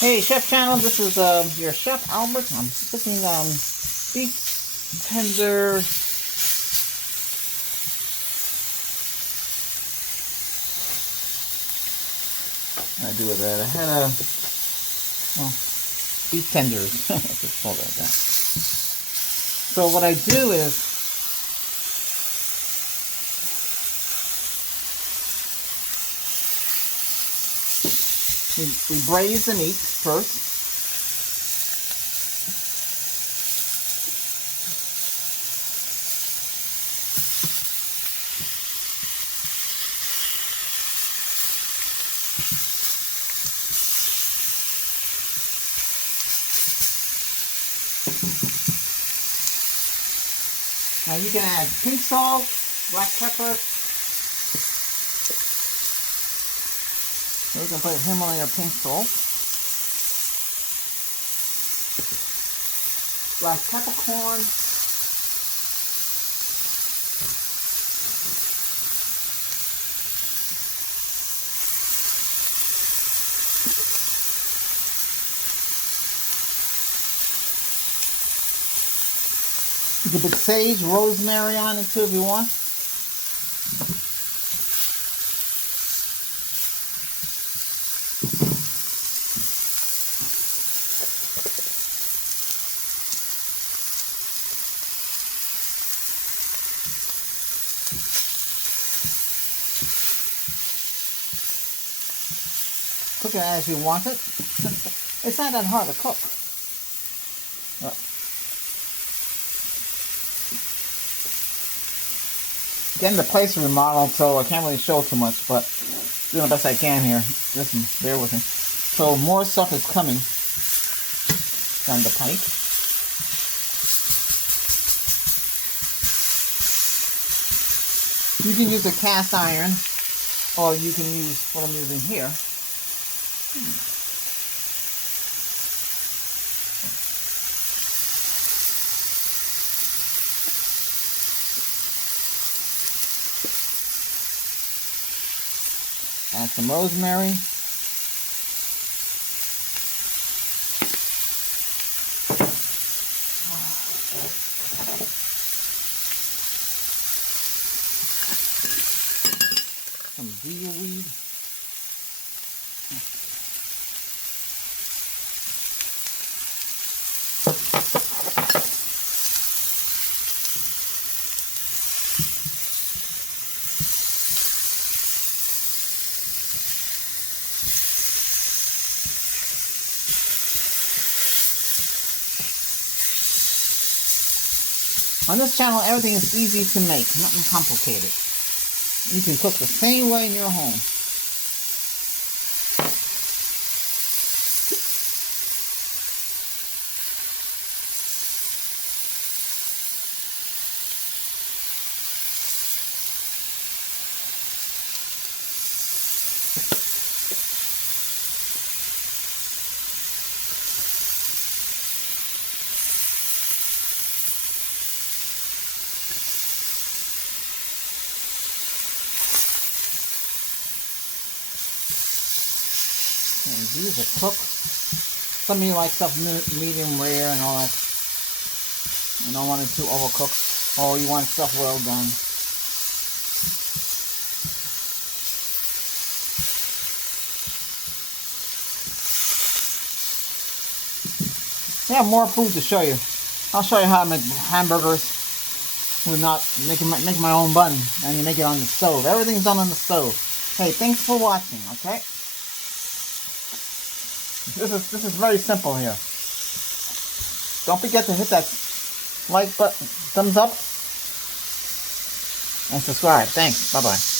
Hey, Chef Channel, this is your Chef Albert. I'm cooking beef tender. I do with that. I had beef tenders. Let's just call that that. So what I do is we braise the meat first. Now you can add pink salt, black pepper. We can put Himalayan pink salt, black peppercorn, you can put sage, rosemary on it too if you want. Cook it as you want it. It's not that hard to cook. Getting the place remodeled, so I can't really show too much, but doing the best I can here. Listen, bear with me. So more stuff is coming down the pike. You can use a cast iron, or you can use what I'm using here. Add some rosemary. Some veal weed. On this channel, everything is easy to make, nothing complicated. You can cook the same way in your home. And these are cooked. Some of you like stuff medium rare and all that. You don't want it too overcooked. Or you want stuff well done. I have more food to show you. I'll show you how I make hamburgers without make my own bun, and you make it on the stove. Everything's done on the stove. Hey, thanks for watching. Okay. This is very simple here. Don't forget to hit that like button, thumbs up, and subscribe. Thanks. Bye-bye.